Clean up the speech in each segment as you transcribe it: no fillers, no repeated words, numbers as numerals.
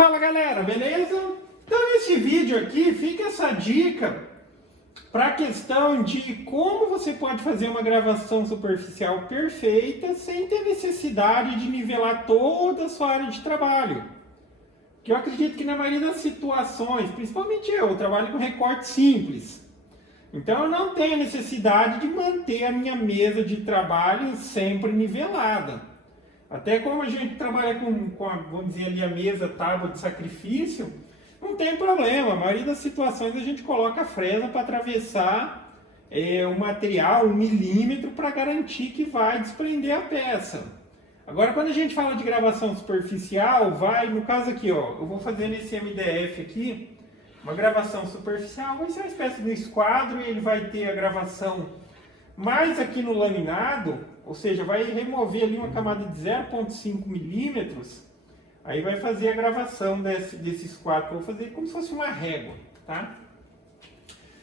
Fala galera, beleza? Então nesse vídeo aqui fica essa dica para a questão de como você pode fazer uma gravação superficial perfeita sem ter necessidade de nivelar toda a sua área de trabalho. Que eu acredito que na maioria das situações, principalmente eu trabalho com recorte simples. Então eu não tenho necessidade de manter a minha mesa de trabalho sempre nivelada. Até como a gente trabalha com vamos dizer ali, a mesa tábua de sacrifício, não tem problema. A maioria das situações a gente coloca a fresa para atravessar o material, 1 milímetro, para garantir que vai desprender a peça. Agora, quando a gente fala de gravação superficial, no caso aqui, ó, eu vou fazer nesse MDF aqui, uma gravação superficial, vai ser uma espécie de esquadro e ele vai ter a gravação mais aqui no laminado, ou seja, vai remover ali uma camada de 0,5 milímetros, aí vai fazer a gravação desses quadros, eu vou fazer como se fosse uma régua, tá?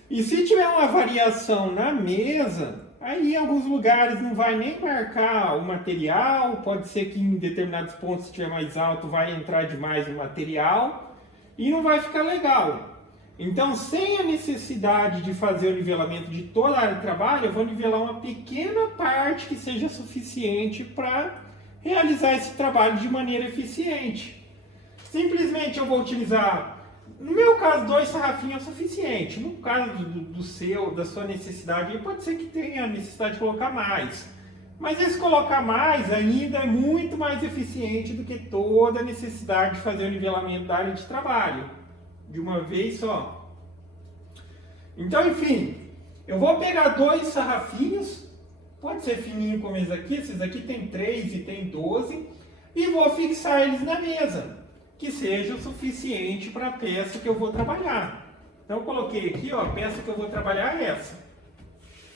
E se tiver uma variação na mesa, aí em alguns lugares não vai nem marcar o material, pode ser que em determinados pontos, se estiver mais alto, vai entrar demais o material e não vai ficar legal. Então, sem a necessidade de fazer o nivelamento de toda a área de trabalho, eu vou nivelar uma pequena parte que seja suficiente para realizar esse trabalho de maneira eficiente. Simplesmente eu vou utilizar, no meu caso, 2 sarrafinhos é o suficiente. No caso da sua necessidade, pode ser que tenha a necessidade de colocar mais. Mas esse colocar mais ainda é muito mais eficiente do que toda a necessidade de fazer o nivelamento da área de trabalho de uma vez só. Então, enfim, eu vou pegar 2 sarrafinhos, pode ser fininho como esses aqui tem 3 e tem 12, e vou fixar eles na mesa, que seja o suficiente para a peça que eu vou trabalhar. Então eu coloquei aqui, ó, a peça que eu vou trabalhar é essa.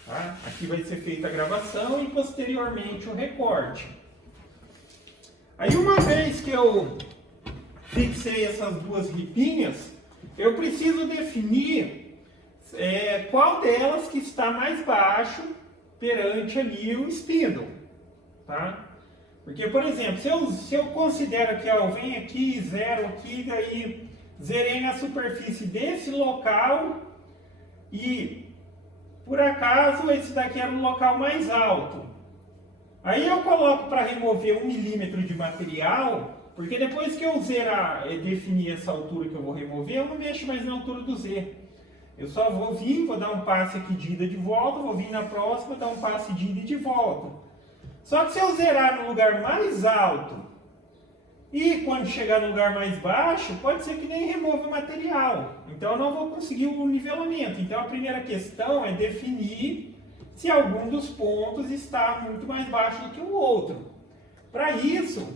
Tá? Aqui vai ser feita a gravação e posteriormente o recorte. Aí uma vez que eu fixei essas 2 ripinhas, eu preciso definir qual delas que está mais baixo perante ali o spindle, tá? Porque, por exemplo, se eu considero que eu venho aqui, zero aqui, daí zerei na superfície desse local e, por acaso, esse daqui era um local mais alto. Aí eu coloco para remover 1 milímetro de material, porque depois que eu zerar e definir essa altura que eu vou remover, eu não mexo mais na altura do Z. Eu só vou vir, vou dar um passe aqui de ida e de volta, vou vir na próxima, dar um passe de ida e de volta. Só que se eu zerar no lugar mais alto e quando chegar no lugar mais baixo, pode ser que nem remova o material. Então eu não vou conseguir o nivelamento. Então a primeira questão é definir se algum dos pontos está muito mais baixo do que o outro. Para isso,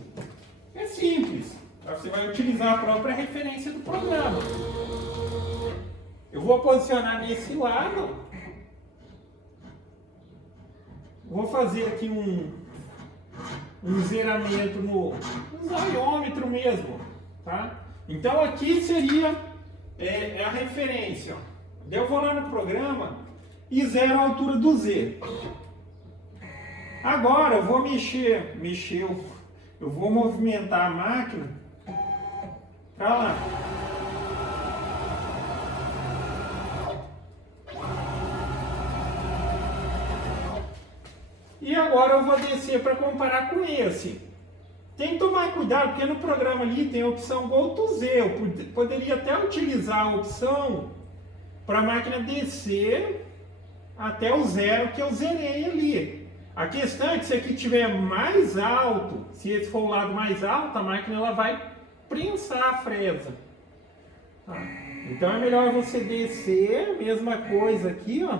é simples. Você vai utilizar a própria referência do programa. Eu vou posicionar nesse lado. Vou fazer aqui um zeramento no zoiômetro mesmo, tá? Então aqui seria a referência. Daí eu vou lá no programa e zero a altura do Z. Agora eu vou eu vou movimentar a máquina para lá. E agora eu vou descer para comparar com esse. Tem que tomar cuidado, porque no programa ali tem a opção Go to Z. Eu poderia até utilizar a opção para a máquina descer até o zero que eu zerei ali. A questão é que se aqui estiver mais alto, se esse for o lado mais alto, a máquina ela vai prensar a fresa. Tá? Então é melhor você descer, mesma coisa aqui, ó,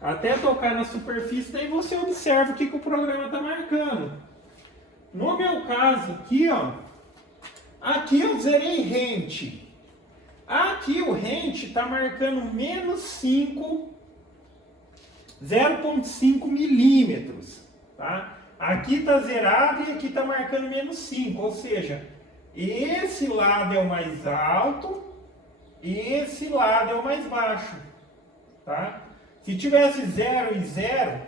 até tocar na superfície, daí você observa o que o programa está marcando. No meu caso aqui, ó, aqui eu zerei rente. Aqui o rente está marcando menos 0,5 milímetros, tá? Aqui está zerado e aqui está marcando menos 5, ou seja, esse lado é o mais alto e esse lado é o mais baixo, tá? Se tivesse 0 e 0,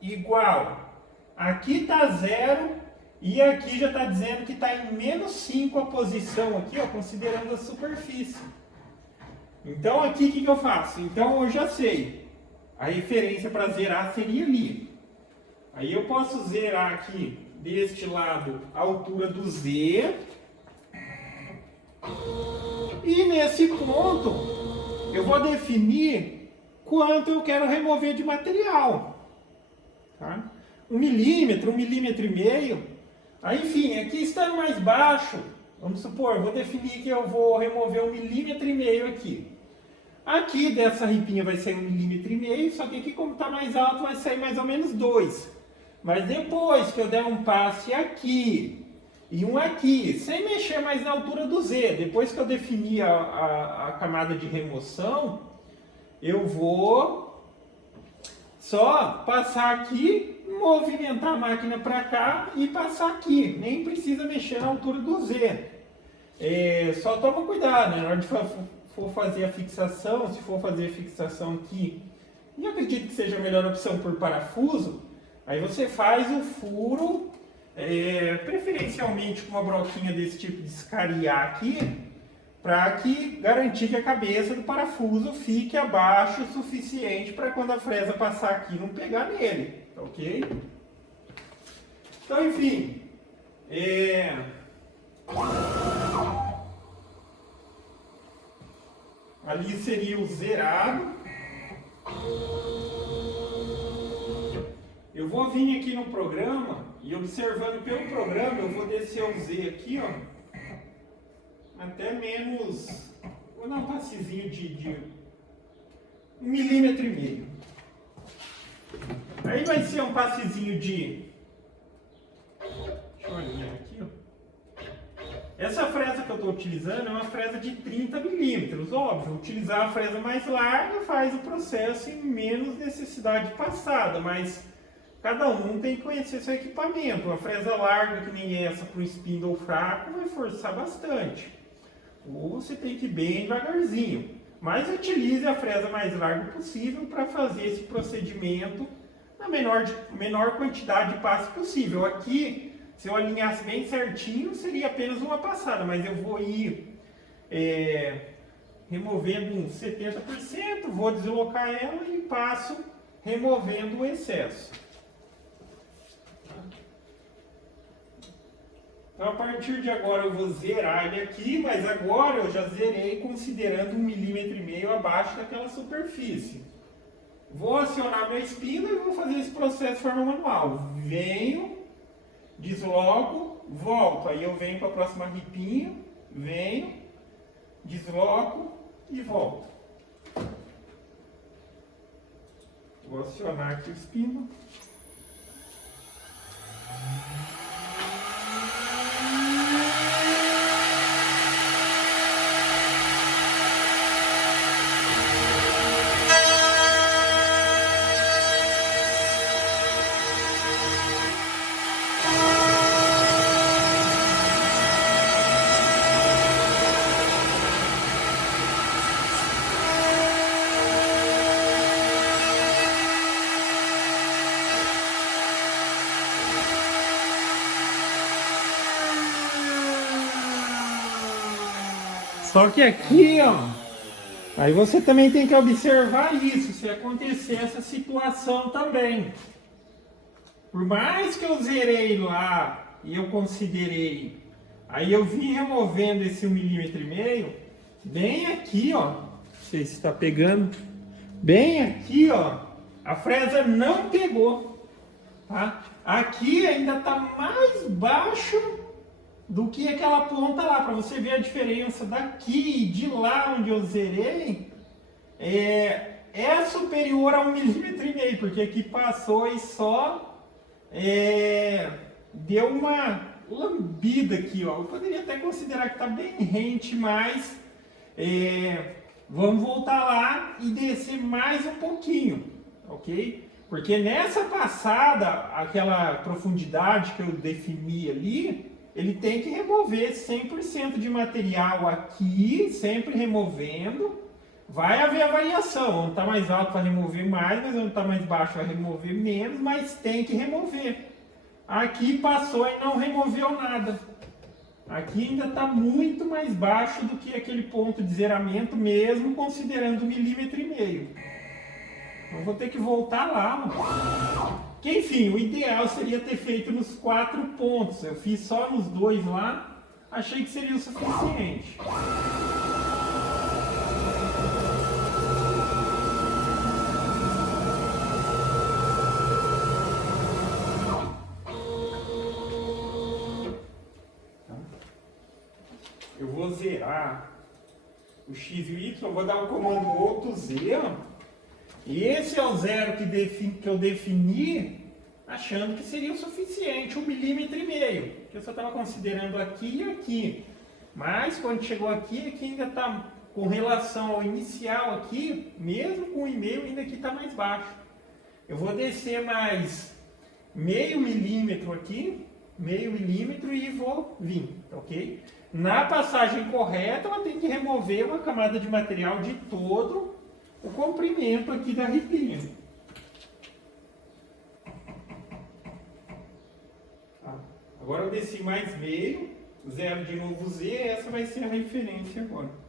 igual, aqui está 0 E aqui já está dizendo que está em -5 a posição aqui, ó, considerando a superfície. Então aqui o que eu faço? Então eu já sei. A referência para zerar seria ali. Aí eu posso zerar aqui deste lado a altura do Z. E nesse ponto eu vou definir quanto eu quero remover de material. Tá? 1 milímetro, 1,5 milímetros. Aí, enfim, aqui está mais baixo. Vamos supor, eu vou definir que eu vou remover 1,5 milímetros aqui. Aqui dessa ripinha vai sair 1,5 milímetros, só que aqui como está mais alto vai sair mais ou menos 2. Mas depois que eu der um passe aqui e um aqui, sem mexer mais na altura do Z, depois que eu definir a camada de remoção, eu vou só passar aqui, movimentar a máquina para cá e passar aqui. Nem precisa mexer na altura do Z. Só toma cuidado, né? Na hora de for fazer a fixação, se for fazer a fixação aqui, e eu acredito que seja a melhor opção por parafuso, aí você faz o furo, preferencialmente com uma broquinha desse tipo de escariar aqui, para que garantir que a cabeça do parafuso fique abaixo o suficiente para quando a fresa passar aqui não pegar nele, tá ok? Então, enfim, ali seria o zerado. Eu vou vir aqui no programa e observando pelo programa, eu vou descer o Z aqui, ó, até menos, vou dar um passezinho de 1,5 milímetros. Aí vai ser um passezinho de, deixa eu olhar aqui, ó. Essa fresa que eu estou utilizando é uma fresa de 30 milímetros. Óbvio, utilizar a fresa mais larga faz o processo em menos necessidade de passada, mas cada um tem que conhecer seu equipamento. Uma fresa larga que nem essa para um spindle fraco vai forçar bastante. Ou você tem que ir bem devagarzinho. Mas utilize a fresa mais larga possível para fazer esse procedimento na menor quantidade de passe possível. Aqui, se eu alinhasse bem certinho, seria apenas uma passada, mas eu vou ir removendo uns 70%, vou deslocar ela e passo removendo o excesso. Então, a partir de agora eu vou zerar ele aqui, mas agora eu já zerei considerando 1,5 milímetros abaixo daquela superfície. Vou acionar meu spindle e vou fazer esse processo de forma manual. Venho, desloco, volto. Aí eu venho para a próxima ripinha, venho, desloco e volto. Vou acionar aqui o spindle. Só que aqui, ó, aí você também tem que observar isso, se acontecer essa situação também. Por mais que eu zerei lá e eu considerei, aí eu vim removendo esse 1,5 milímetros, bem aqui, ó, não sei se está pegando, bem aqui, ó, a fresa não pegou, tá? Aqui ainda está mais baixo do que aquela ponta lá, para você ver a diferença daqui e de lá onde eu zerei, é superior a 1,5 milímetros, porque aqui passou e só deu uma lambida aqui, ó. Eu poderia até considerar que está bem rente, mas vamos voltar lá e descer mais um pouquinho, ok? Porque nessa passada, aquela profundidade que eu defini ali, ele tem que remover 100% de material aqui, sempre removendo. Vai haver a variação, onde está mais alto vai remover mais, mas onde está mais baixo vai remover menos, mas tem que remover. aqui passou e não removeu nada. Aqui ainda está muito mais baixo do que aquele ponto de zeramento, mesmo considerando 1,5 mm. Então vou ter que voltar lá. Que enfim, o ideal seria ter feito nos 4 pontos. Eu fiz só nos 2 lá, achei que seria o suficiente. Eu vou zerar o X e o Y, eu vou dar o comando outro Z, ó. E esse é o zero que eu defini, achando que seria o suficiente, 1,5 mm. Eu só estava considerando aqui e aqui. Mas quando chegou aqui ainda está com relação ao inicial aqui, mesmo com 1,5, ainda aqui está mais baixo. Eu vou descer mais 0,5 mm aqui, 0,5 mm e vou vir, ok? Na passagem correta, ela tem que remover uma camada de material de todo o comprimento aqui da ripinha. Agora eu desci mais meio, zero de novo Z, essa vai ser a referência agora.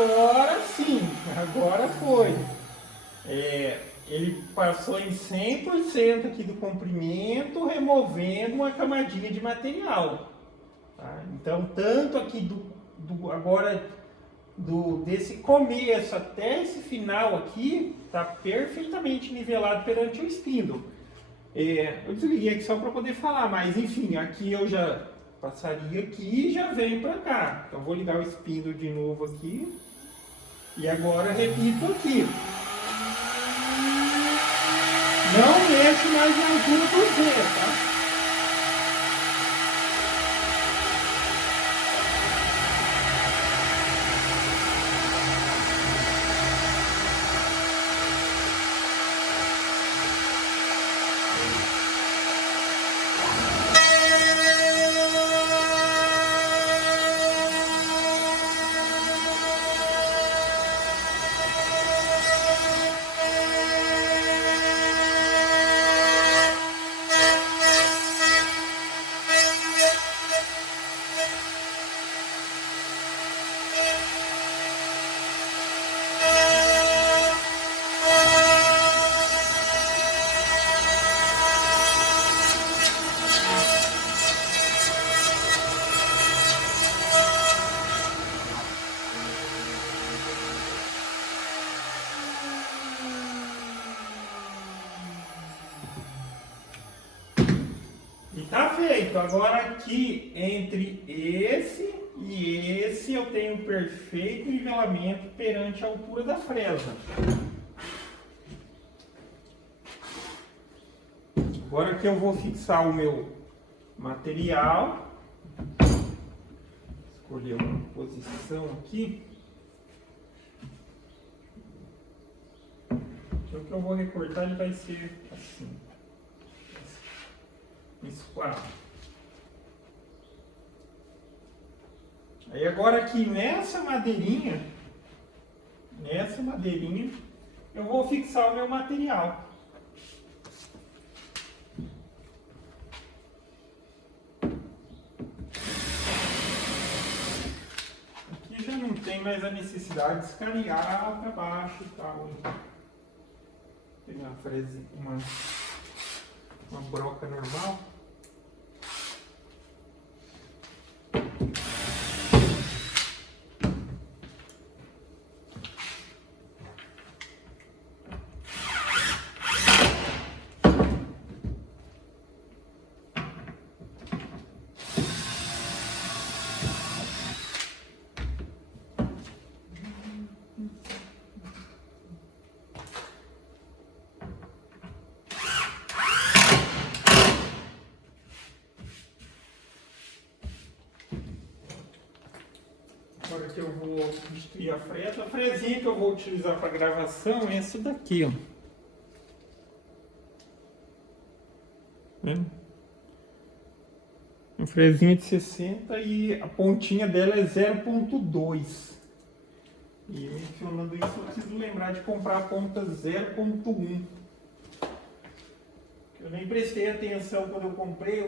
Agora sim, agora foi. Ele passou em 100% aqui do comprimento, removendo uma camadinha de material. Tá? Então, tanto aqui desse começo até esse final aqui, está perfeitamente nivelado perante o spindle. Eu desliguei aqui só para poder falar, mas enfim, aqui eu já passaria aqui e já venho para cá. Então vou ligar o spindle de novo aqui. E agora repito aqui. Não mexo mais na altura do Z, tá? E tá feito. Agora aqui, entre esse e esse, eu tenho um perfeito nivelamento perante a altura da fresa. Agora que eu vou fixar o meu material, escolher uma posição aqui. Então, o que eu vou recortar ele vai ser assim. Esquadro. Aí agora aqui nessa madeirinha, eu vou fixar o meu material. Aqui já não tem mais a necessidade de escanear para baixo e tal. Pegar uma broca normal. Agora que eu vou substituir a fresa. A fresinha que eu vou utilizar para gravação é essa daqui, ó. Vendo? Uma fresinha de 60 e a pontinha dela é 0.2. E mencionando isso, eu preciso lembrar de comprar a ponta 0.1. Eu nem prestei atenção quando eu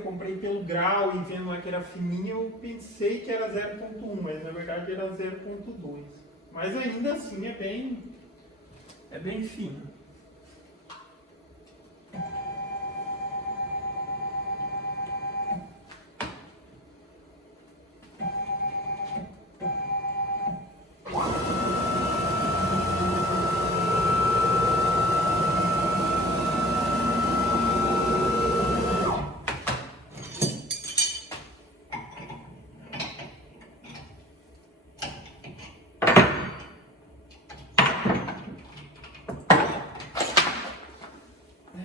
comprei pelo grau e vendo lá que era fininha, eu pensei que era 0.1, mas na verdade era 0.2. Mas ainda assim é bem fino.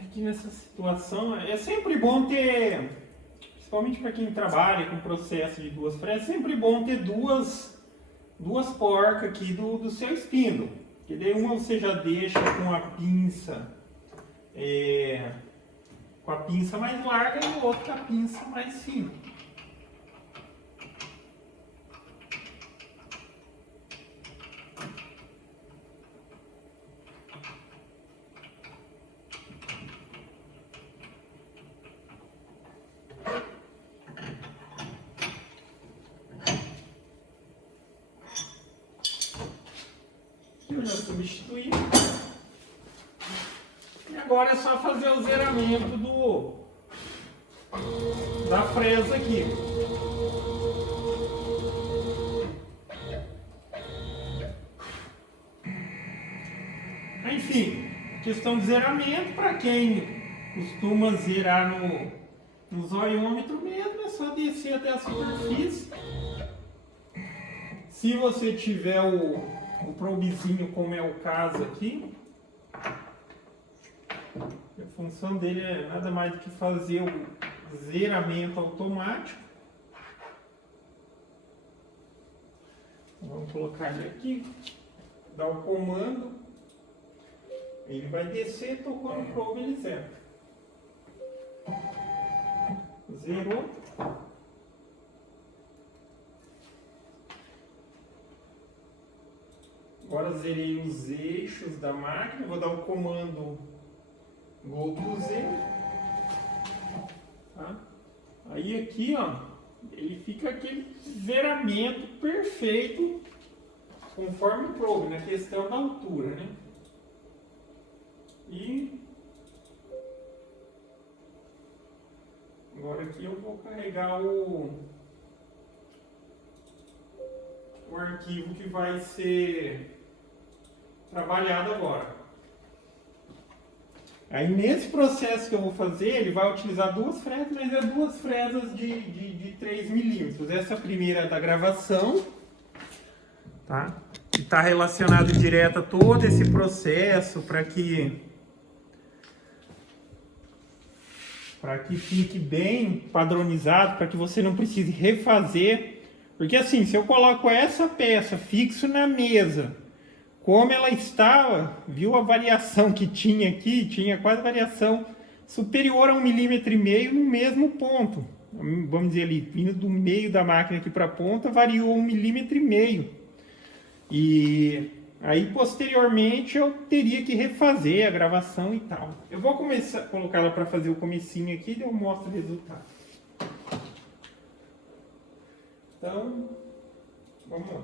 Aqui nessa situação é sempre bom ter, principalmente para quem trabalha com processo de duas fresas, é sempre bom ter duas porcas aqui do seu espíndulo. Que daí uma você já deixa com a pinça mais larga e o outro com a pinça mais fina. Eu já substituí. E agora é só fazer o zeramento da fresa aqui. Enfim, questão de zeramento, para quem costuma zerar no zoiômetro mesmo, é só descer até a superfície. Se você tiver o probezinho, como é o caso aqui, a função dele é nada mais do que fazer o zeramento automático. Vamos colocar ele aqui, dar o comando, ele vai descer, tocou no probe, ele zera. Zerou. Agora zerei os eixos da máquina, vou dar o comando Go to Z. Tá? Aí aqui, ó, ele fica aquele zeramento perfeito conforme o probe, na questão da altura, né? E agora aqui eu vou carregar o arquivo que vai ser trabalhado agora. Aí nesse processo que eu vou fazer, ele vai utilizar duas fresas, mas é duas fresas de 3 milímetros. Essa primeira é da gravação, tá? Que está relacionado direto a todo esse processo para que fique bem padronizado, para que você não precise refazer. Porque assim, se eu coloco essa peça fixo na mesa, como ela estava, viu a variação que tinha aqui? Tinha quase variação superior a 1,5 mm no mesmo ponto. Vamos dizer ali, vindo do meio da máquina aqui para a ponta, variou 1,5 mm. E aí posteriormente eu teria que refazer a gravação e tal. Eu vou começar a colocar ela para fazer o comecinho aqui e eu mostro o resultado. Então, vamos lá.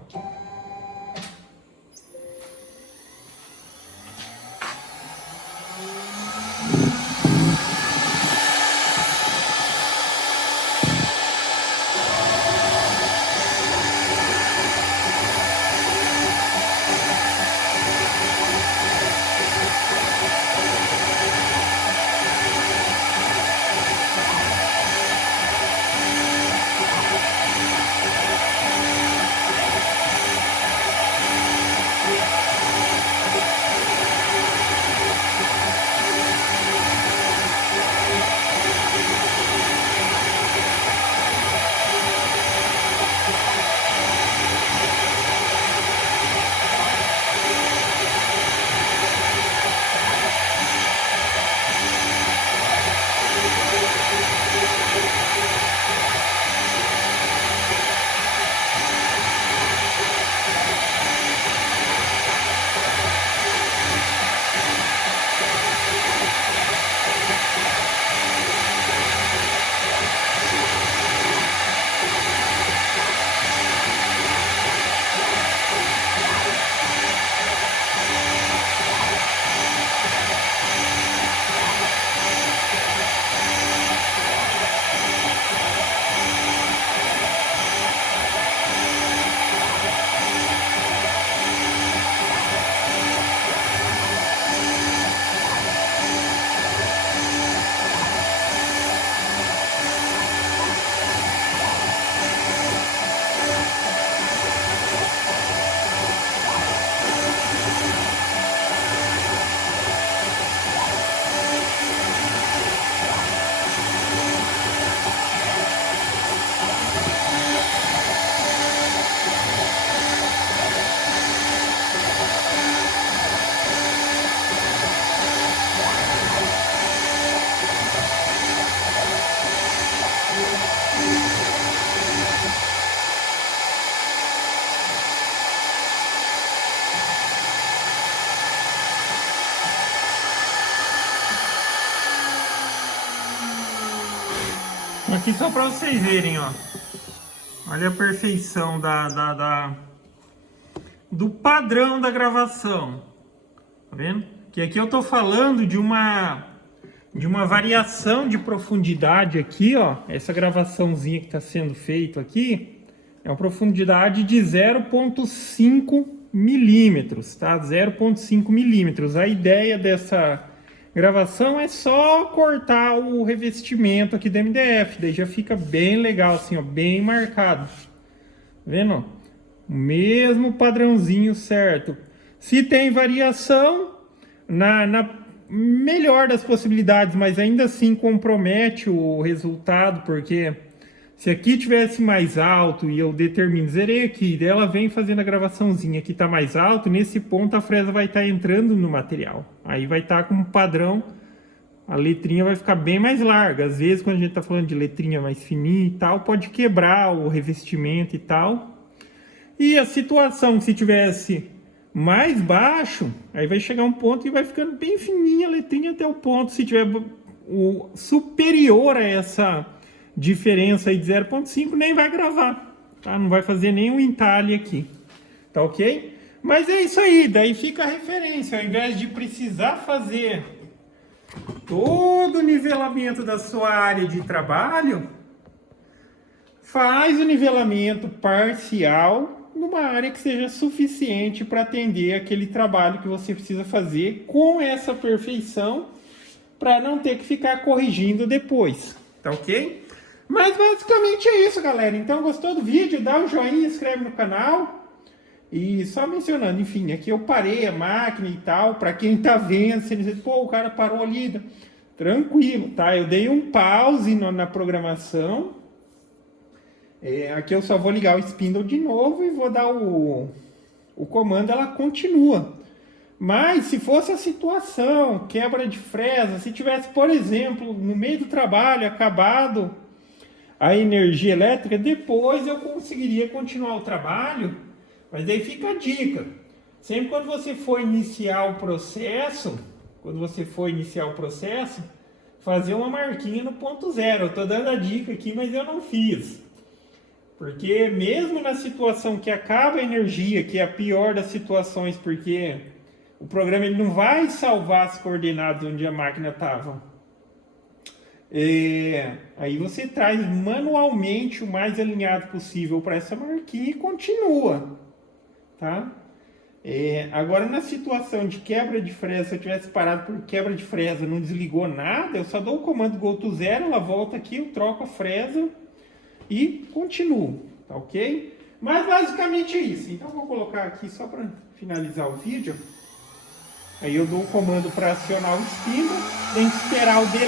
Aqui só para vocês verem, ó. Olha a perfeição do padrão da gravação. Tá vendo? Que aqui eu tô falando de uma variação de profundidade aqui, ó. Essa gravaçãozinha que está sendo feita aqui é uma profundidade de 0,5 milímetros, tá? 0,5 milímetros. A ideia dessa gravação é só cortar o revestimento aqui do MDF, daí já fica bem legal, assim, ó, bem marcado. Tá vendo? O mesmo padrãozinho certo. Se tem variação, na melhor das possibilidades, mas ainda assim compromete o resultado, porque se aqui tivesse mais alto e eu determino, zerei aqui, daí ela vem fazendo a gravaçãozinha, aqui tá mais alto, nesse ponto a fresa vai estar entrando no material. Aí vai estar com um padrão, a letrinha vai ficar bem mais larga. Às vezes quando a gente tá falando de letrinha mais fininha e tal, pode quebrar o revestimento e tal. E a situação, se tivesse mais baixo, aí vai chegar um ponto e vai ficando bem fininha a letrinha até o ponto. Se tiver o superior a essa diferença aí de 0,5, nem vai gravar, tá? Não vai fazer nenhum entalhe aqui, tá ok? Mas é isso aí, daí fica a referência. Ao invés de precisar fazer todo o nivelamento da sua área de trabalho, faz o nivelamento parcial numa área que seja suficiente para atender aquele trabalho que você precisa fazer com essa perfeição, para não ter que ficar corrigindo depois, tá ok? Mas basicamente é isso, galera. Então, gostou do vídeo? Dá um joinha, inscreve no canal. E só mencionando, enfim, aqui eu parei a máquina e tal. Para quem tá vendo, você diz, pô, o cara parou ali. Tranquilo, tá? Eu dei um pause na programação. Aqui eu só vou ligar o spindle de novo e vou dar o comando, ela continua. Mas se fosse a situação, quebra de fresa, se tivesse, por exemplo, no meio do trabalho, acabado a energia elétrica, depois eu conseguiria continuar o trabalho, mas aí fica a dica. Sempre quando você for iniciar o processo, fazer uma marquinha no ponto zero. Eu estou dando a dica aqui, mas eu não fiz. Porque mesmo na situação que acaba a energia, que é a pior das situações, porque o programa ele não vai salvar as coordenadas onde a máquina estava. Aí você traz manualmente o mais alinhado possível para essa marquinha e continua, tá? Agora na situação de quebra de fresa, se eu tivesse parado por quebra de fresa, não desligou nada, eu só dou o comando go to zero, ela volta aqui, eu troco a fresa e continuo, tá ok? Mas basicamente é isso. Então vou colocar aqui só para finalizar o vídeo. Aí eu dou o comando para acionar o spindle, tem que esperar o delay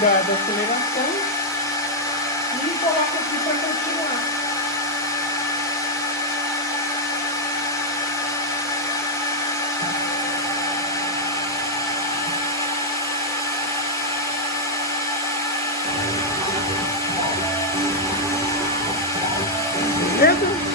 da aceleração e coloco aqui para continuar. Beleza?